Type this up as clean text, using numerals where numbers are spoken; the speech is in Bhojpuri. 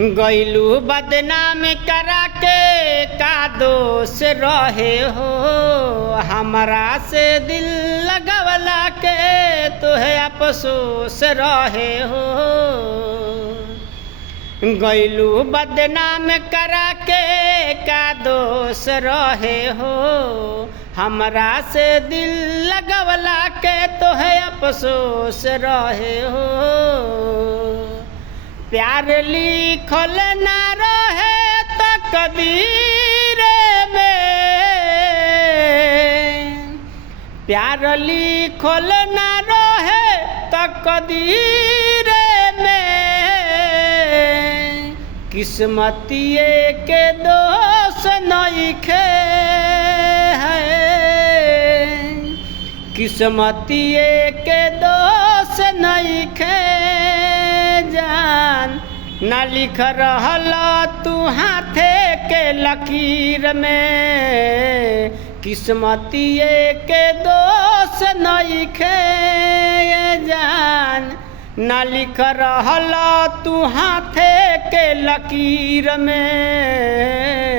गैलू बदनाम करा के का दोष रहे हो, हमरा से दिल लगवला के तोहे अफसोस रहे हो। गैलू बदनाम करा के का दोष रहे हो, हमरा से दिल लगवला के तोहे अफसोस रहे हो। प्यार लिखल ना रहे तकदीर में, प्यार लिखल ना रहे तकदीर में, किस्मतिए के दोष नइखे है, किस्मतिए के दोष नइखे जान। न लिख रहल तू हाथे के लकीर में, किस्मतिए के दोष नइखे जान। न लिख रहल तू हाथे के लकीर में।